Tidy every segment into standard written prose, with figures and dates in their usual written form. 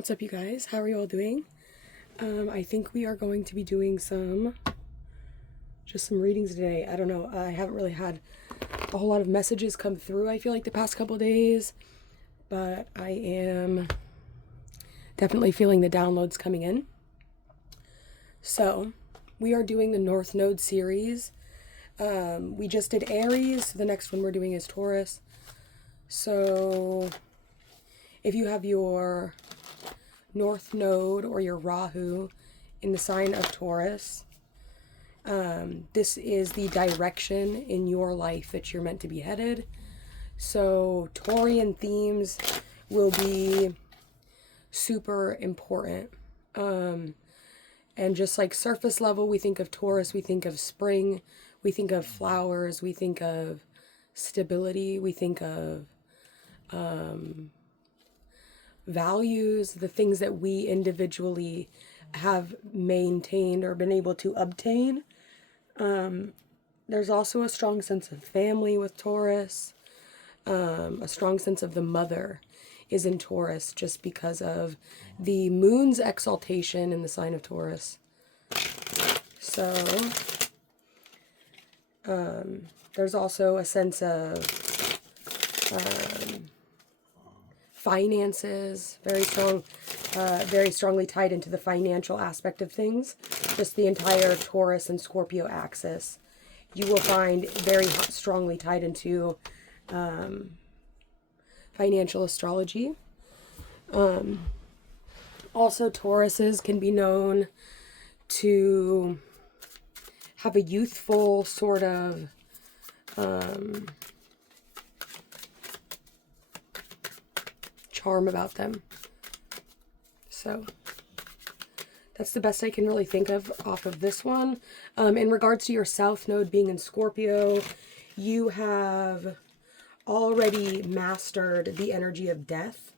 What's up, you guys? How are you all doing? I think we are going to be doing just some readings today. I don't know. I haven't really had a whole lot of messages come through, I feel like, the past couple days, but I am definitely feeling the downloads coming in. So we are doing the North Node series. We just did Aries. So the next one we're doing is Taurus. So if you have your North Node or your Rahu in the sign of Taurus, this is the direction in your life that you're meant to be headed. So Taurian themes will be super important. And just like surface level, we think of Taurus, we think of spring, we think of flowers, we think of stability, we think of values, the things that we individually have maintained or been able to obtain. There's also a strong sense of family with Taurus. A strong sense of the mother is in Taurus just because of the moon's exaltation in the sign of Taurus. So there's also a sense of finances, very strong, very strongly tied into the financial aspect of things. Just the entire Taurus and Scorpio axis, you will find very strongly tied into financial astrology. Also, Tauruses can be known to have a youthful sort of charm about them. So that's the best I can really think of off of this one. In regards to your South Node being in Scorpio, you have already mastered the energy of death,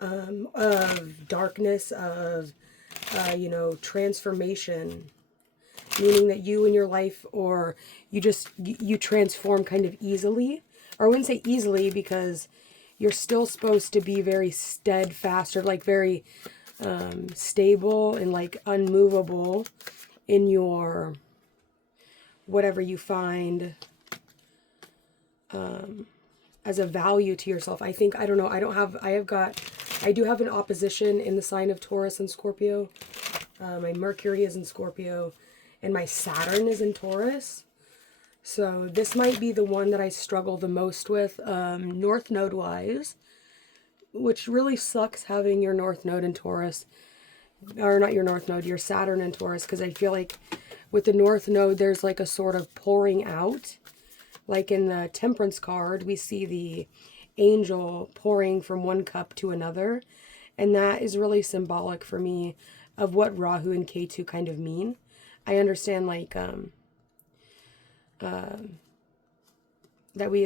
of darkness, of, transformation, meaning that you in your life, or you transform kind of easily. Or I wouldn't say easily, because you're still supposed to be very steadfast, or like very stable and like unmovable in your whatever you find as a value to yourself. I think, I don't know, I do have an opposition in the sign of Taurus and Scorpio. My Mercury is in Scorpio and my Saturn is in Taurus. So this might be the one that I struggle the most with, North Node wise, which really sucks having your North Node in Taurus, or not your North Node, your Saturn in Taurus, because I feel like with the North Node, there's like a sort of pouring out. Like in the Temperance card, we see the angel pouring from one cup to another, and that is really symbolic for me of what Rahu and Ketu kind of mean. I understand like that we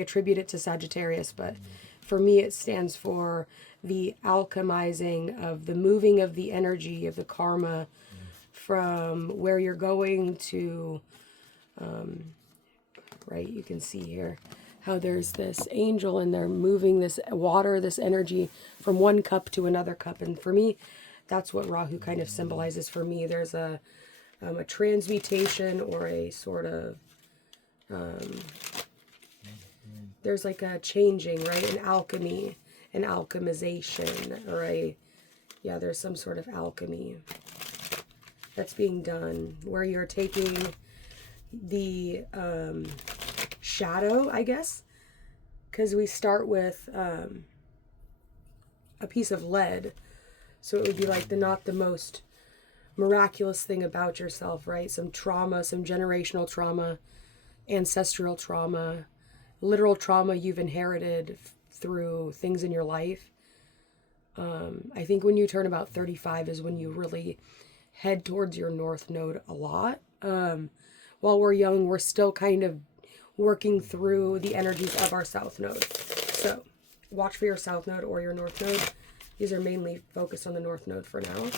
attribute it to Sagittarius, but for me it stands for the alchemizing of the moving of the energy of the karma from where you're going to, right, you can see here how there's this angel and they're moving this water, this energy from one cup to another cup. And for me, that's what Rahu kind of symbolizes for me. There's a transmutation, or a sort of there's like a changing, right? An alchemy, an alchemization, or there's some sort of alchemy that's being done where you're taking the shadow, I guess, because we start with a piece of lead. So it would be like not the most miraculous thing about yourself, right? Some trauma, some generational trauma, ancestral trauma, literal trauma you've inherited through things in your life. I think when you turn about 35 is when you really head towards your North Node a lot. While we're young, we're still kind of working through the energies of our South Node. So watch for your South Node or your North Node. These are mainly focused on the North Node for now.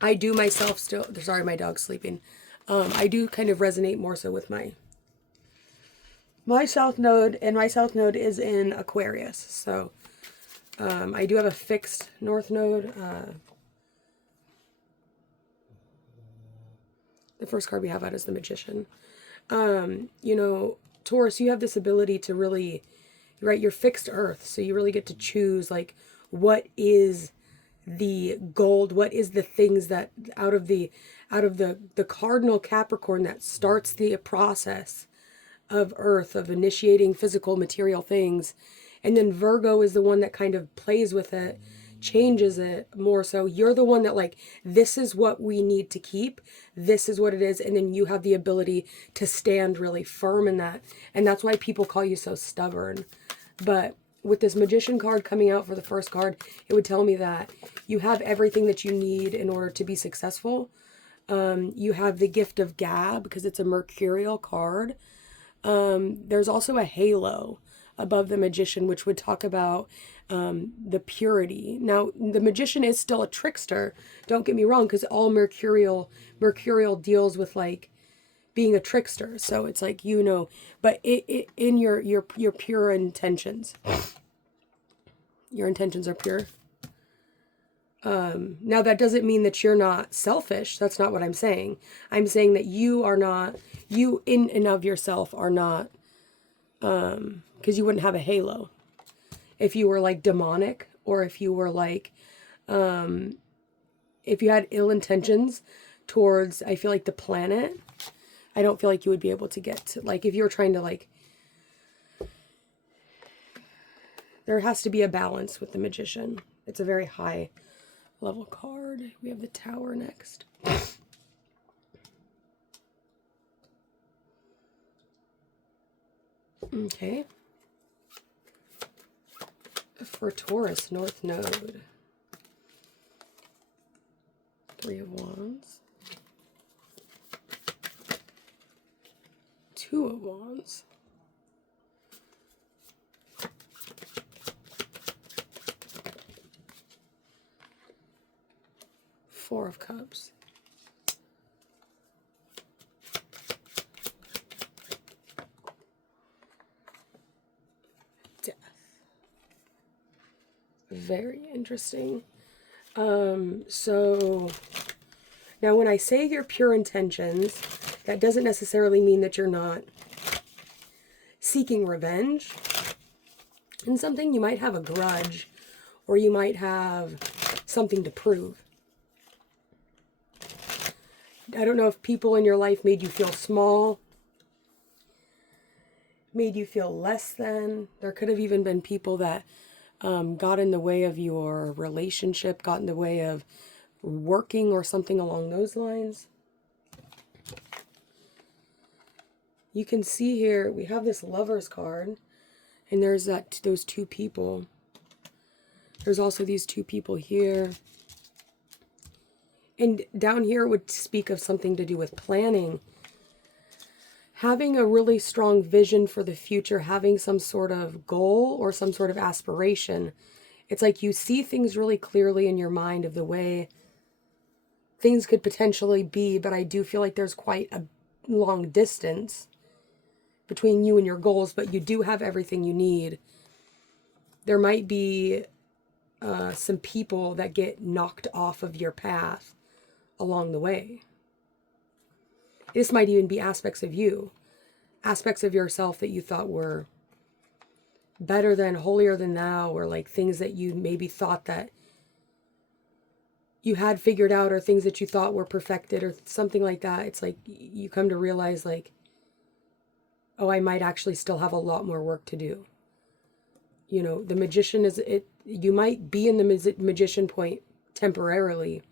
I do myself still, sorry, my dog's sleeping. I do kind of resonate more so with my South Node, and my South Node is in Aquarius. So I do have a fixed north node. The first card we have out is the Magician. You know, Taurus, you have this ability to really, right, you're fixed earth, so you really get to choose, like, what is the gold, what is the things that out of the cardinal Capricorn that starts the process of earth, of initiating physical material things, and then Virgo is the one that kind of plays with it, changes it more. So you're the one that, like, this is what we need to keep, this is what it is, and then you have the ability to stand really firm in that, and that's why people call you so stubborn. But with this Magician card coming out for the first card, it would tell me that you have everything that you need in order to be successful. You have the gift of gab because it's a mercurial card. There's also a halo above the Magician, which would talk about the purity. Now, the Magician is still a trickster. Don't get me wrong, because all mercurial deals with, like, being a trickster. So it's like, you know, but it in your pure intentions. Your intentions are pure. Now that doesn't mean that you're not selfish. That's not what I'm saying. I'm saying that you are not, you in and of yourself are not, because you wouldn't have a halo if you were, like, demonic, or if you were, like, if you had ill intentions towards, I feel like, the planet, I don't feel like you would be able to get to, like, if you were trying to, like, there has to be a balance with the Magician. It's a very high level card. We have the Tower next. Okay. For Taurus, North Node. 3 of Wands. 2 of Wands. 4 of Cups. Death. Very interesting. So now when I say your pure intentions, that doesn't necessarily mean that you're not seeking revenge in something. You might have a grudge, or you might have something to prove. I don't know if people in your life made you feel small, made you feel less than. There could have even been people that got in the way of your relationship, got in the way of working, or something along those lines. You can see here, we have this Lover's card, and there's those 2 people. There's also these 2 people here. And down here would speak of something to do with planning. Having a really strong vision for the future, having some sort of goal or some sort of aspiration. It's like you see things really clearly in your mind of the way things could potentially be, but I do feel like there's quite a long distance between you and your goals, but you do have everything you need. There might be some people that get knocked off of your path along the way. This might even be aspects of you, aspects of yourself that you thought were better than, holier than thou, or like things that you maybe thought that you had figured out, or things that you thought were perfected, or something like that. It's like you come to realize, like, oh, I might actually still have a lot more work to do. You know, the Magician is it. You might be in the Magician point temporarily,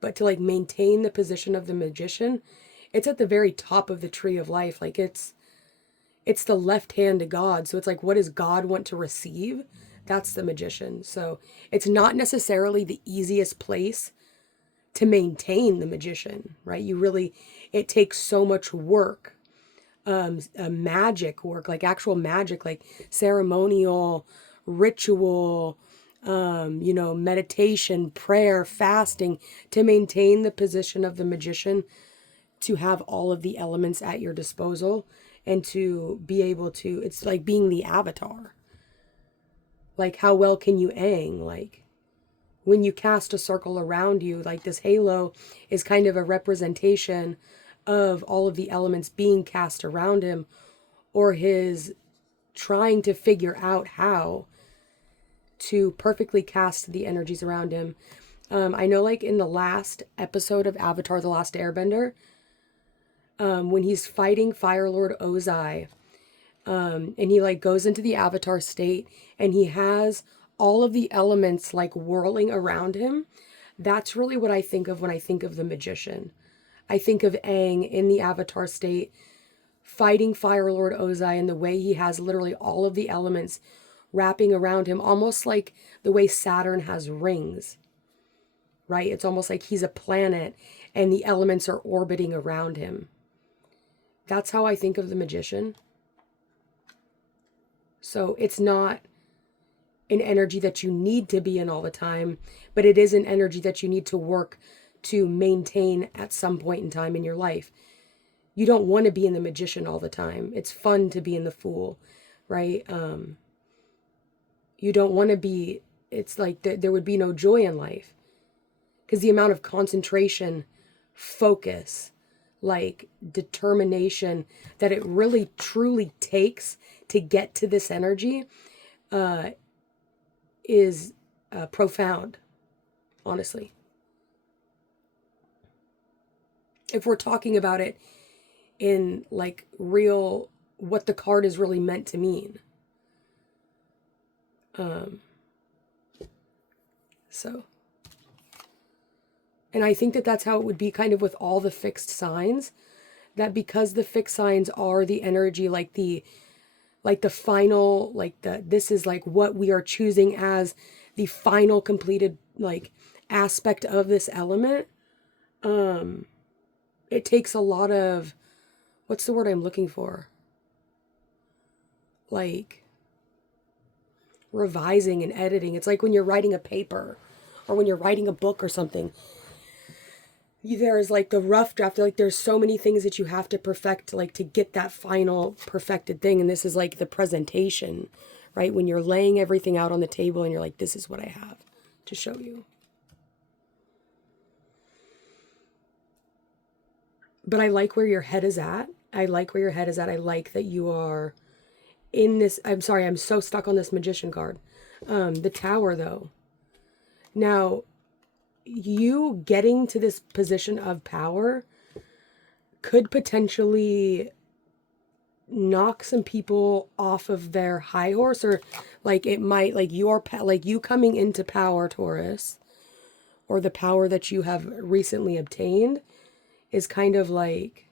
but to, like, maintain the position of the Magician, it's at the very top of the tree of life. Like, it's the left hand to God. So it's like, what does God want to receive? That's the Magician. So it's not necessarily the easiest place to maintain the Magician, right? It takes so much work, magic work, like actual magic, like ceremonial, ritual, meditation, prayer, fasting, to maintain the position of the Magician, to have all of the elements at your disposal, and to be able to, it's like being the avatar. Like, how well can you ang? Like, when you cast a circle around you, like this halo is kind of a representation of all of the elements being cast around him, or his trying to figure out how to perfectly cast the energies around him. I know, like in the last episode of Avatar: The Last Airbender, when he's fighting Fire Lord Ozai, and he like goes into the Avatar state, and he has all of the elements like whirling around him. That's really what I think of when I think of the magician. I think of Aang in the Avatar state, fighting Fire Lord Ozai, and the way he has literally all of the elements wrapping around him, almost like the way Saturn has rings, right? It's almost like he's a planet and the elements are orbiting around him. That's how I think of the magician. So it's not an energy that you need to be in all the time, but it is an energy that you need to work to maintain at some point in time in your life. You don't want to be in the magician all the time. It's fun to be in the fool, right? You don't want to be, it's like there would be no joy in life, because the amount of concentration, focus, like determination that it really truly takes to get to this energy is profound, honestly. If we're talking about it in like real, what the card is really meant to mean. So, and I think that that's how it would be kind of with all the fixed signs, that because the fixed signs are the energy, like the final, like this is like what we are choosing as the final completed like aspect of this element. It takes a lot of, what's the word I'm looking for? Like revising and editing. It's like when you're writing a paper or when you're writing a book or something. There's like the rough draft, like there's so many things that you have to perfect, like to get that final perfected thing. And this is like the presentation, right? When you're laying everything out on the table and you're like, this is what I have to show you. But I like where your head is at. I like where your head is at. I like that you are in this. I'm sorry, I'm so stuck on this magician card. The Tower, though. Now, you getting to this position of power could potentially knock some people off of their high horse, or like it might, like you coming into power, Taurus, or the power that you have recently obtained is kind of like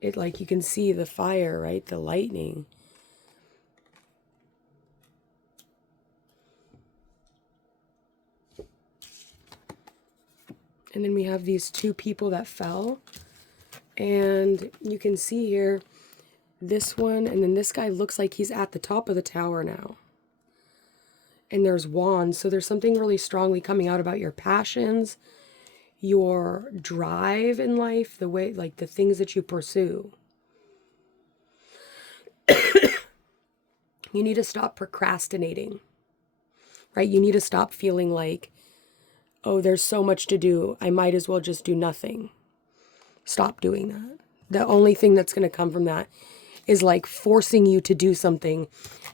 it, like you can see the fire, right? The lightning. And then we have these two people that fell. And you can see here, this one, and then this guy looks like he's at the top of the tower now. And there's wands, so there's something really strongly coming out about your passions, your drive in life, the way, like the things that you pursue. You need to stop procrastinating, right? You need to stop feeling like, oh, there's so much to do, I might as well just do nothing. Stop doing that. The only thing that's going to come from that is like forcing you to do something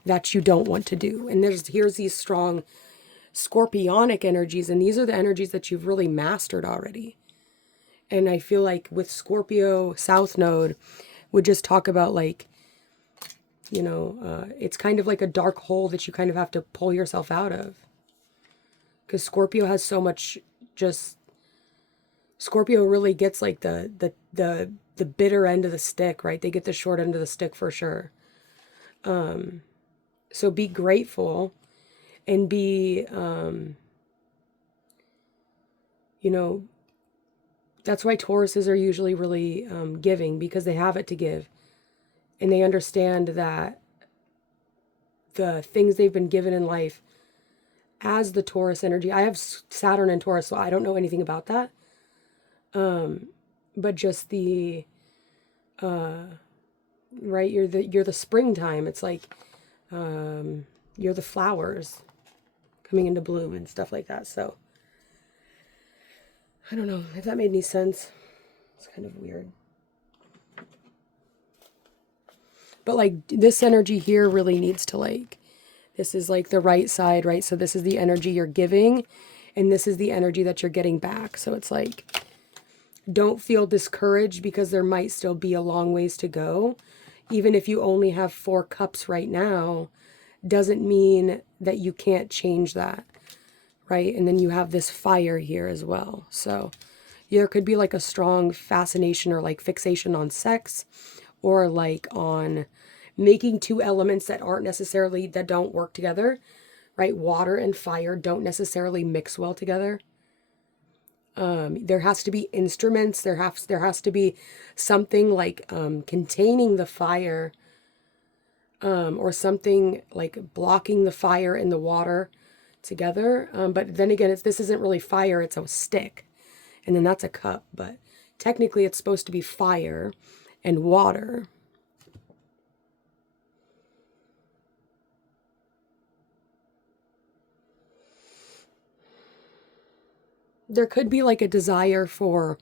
that you don't want to do. And here's these strong scorpionic energies, and these are the energies that you've really mastered already. And I feel like with Scorpio South Node would just talk about like, you know, it's kind of like a dark hole that you kind of have to pull yourself out of. Because Scorpio has so much, just Scorpio really gets like the bitter end of the stick, right? They get the short end of the stick for sure. So be grateful and be, you know, that's why Tauruses are usually really giving, because they have it to give. And they understand that the things they've been given in life as the Taurus energy. I have Saturn and Taurus, so I don't know anything about that. But just the right? You're the springtime. It's like you're the flowers coming into bloom and stuff like that. So I don't know if that made any sense. It's kind of weird. But like this energy here really needs to like, this is like the right side, right? So this is the energy you're giving and this is the energy that you're getting back. So it's like, don't feel discouraged because there might still be a long ways to go. Even if you only have 4 cups right now, doesn't mean that you can't change that, right? And then you have this fire here as well. So there could be like a strong fascination or like fixation on sex, or like on making 2 elements that aren't necessarily, that don't work together, right? Water and fire don't necessarily mix well together. There has to be instruments. There has to be something like containing the fire, or something like blocking the fire and the water together. But then again, this isn't really fire, it's a stick. And then that's a cup. But technically it's supposed to be fire and water. There could be like a desire for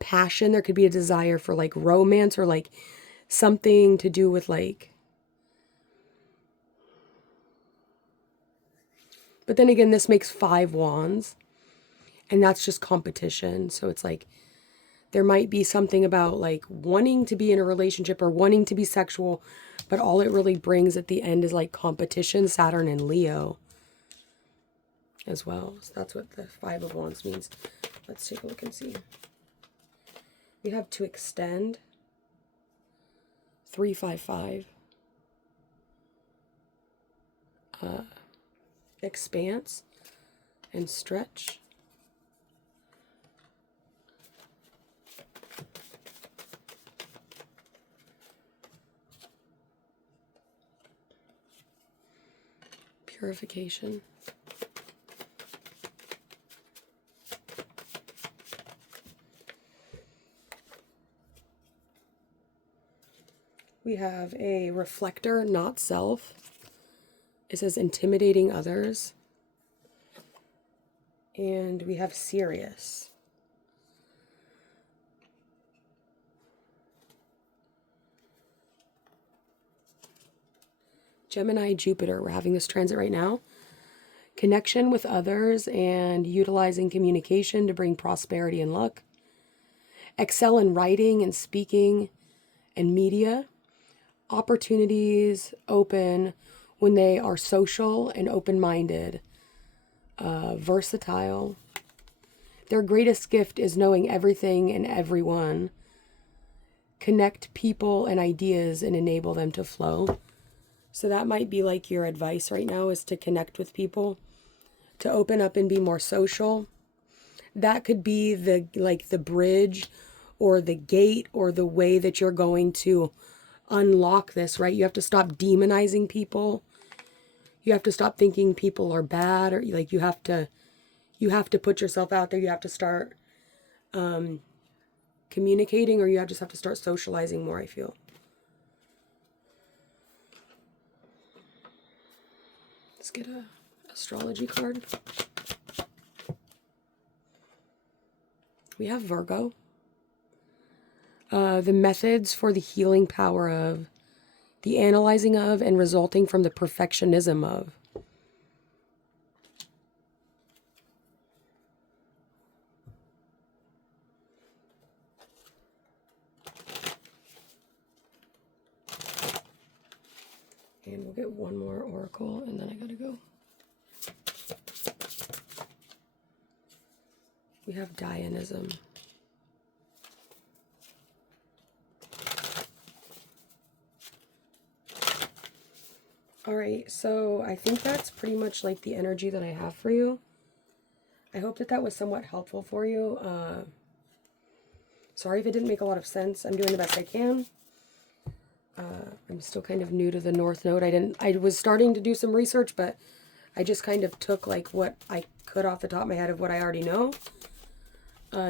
passion. There could be a desire for like romance, or like something to do with like, but then again, this makes 5 wands and that's just competition. So it's like, there might be something about like wanting to be in a relationship or wanting to be sexual, but all it really brings at the end is like competition, Saturn and Leo as well. So that's what the 5 of Wands means. Let's take a look and see. We have to extend, 355, expanse and stretch. Purification. We have a reflector, not self. It says intimidating others. And we have serious. Gemini, Jupiter, we're having this transit right now. Connection with others and utilizing communication to bring prosperity and luck. Excel in writing and speaking and media. Opportunities open when they are social and open-minded. Versatile. Their greatest gift is knowing everything and everyone. Connect people and ideas and enable them to flow. So that might be like your advice right now, is to connect with people, to open up and be more social. That could be the bridge or the gate or the way that you're going to unlock this, right? You have to stop demonizing people. You have to stop thinking people are bad, or like you have to put yourself out there. You have to start communicating, or you just have to start socializing more, I feel. Let's get a astrology card. We have Virgo. The methods for the healing power of, the analyzing of, and resulting from the perfectionism of. And we'll get one more oracle, and then I gotta go. We have Dianism. All right, so I think that's pretty much like the energy that I have for you. I hope that was somewhat helpful for you. Sorry if it didn't make a lot of sense. I'm doing the best I can. I'm still kind of new to the North Node. I was starting to do some research, but I just kind of took like what I could off the top of my head of what I already know,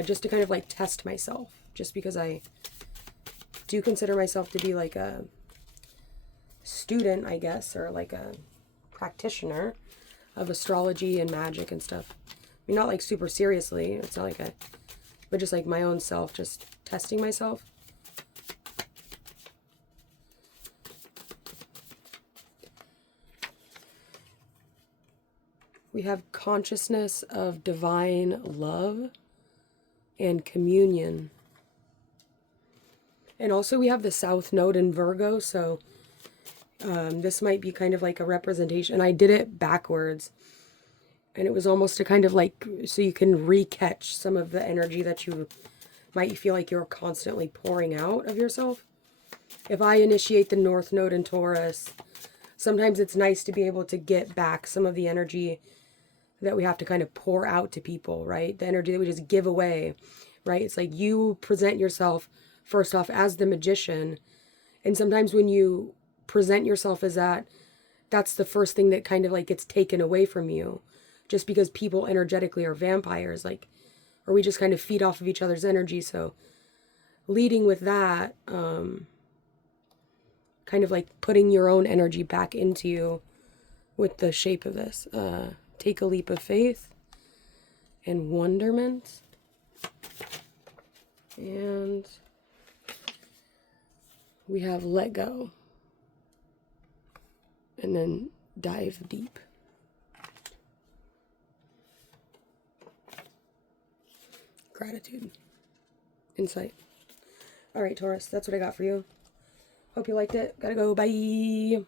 just to kind of like test myself, just because I do consider myself to be like a student, I guess, or like a practitioner of astrology and magic and stuff. I mean, not like super seriously. It's not like but just like my own self, just testing myself. We have consciousness of divine love and communion. And also we have the South Node in Virgo, so this might be kind of like a representation. And I did it backwards. And it was almost a kind of like, so you can re-catch some of the energy that you might feel like you're constantly pouring out of yourself. If I initiate the North Node in Taurus, sometimes it's nice to be able to get back some of the energy that we have to kind of pour out to people, right? The energy that we just give away, right? It's like you present yourself first off as the magician. And sometimes when you present yourself as that, that's the first thing that kind of like gets taken away from you. Just because people energetically are vampires, like, or we just kind of feed off of each other's energy. So leading with that, kind of like putting your own energy back into you with the shape of this. Take a leap of faith and wonderment. And we have let go. And then dive deep. Gratitude. Insight. All right, Taurus, that's what I got for you. Hope you liked it. Gotta go. Bye.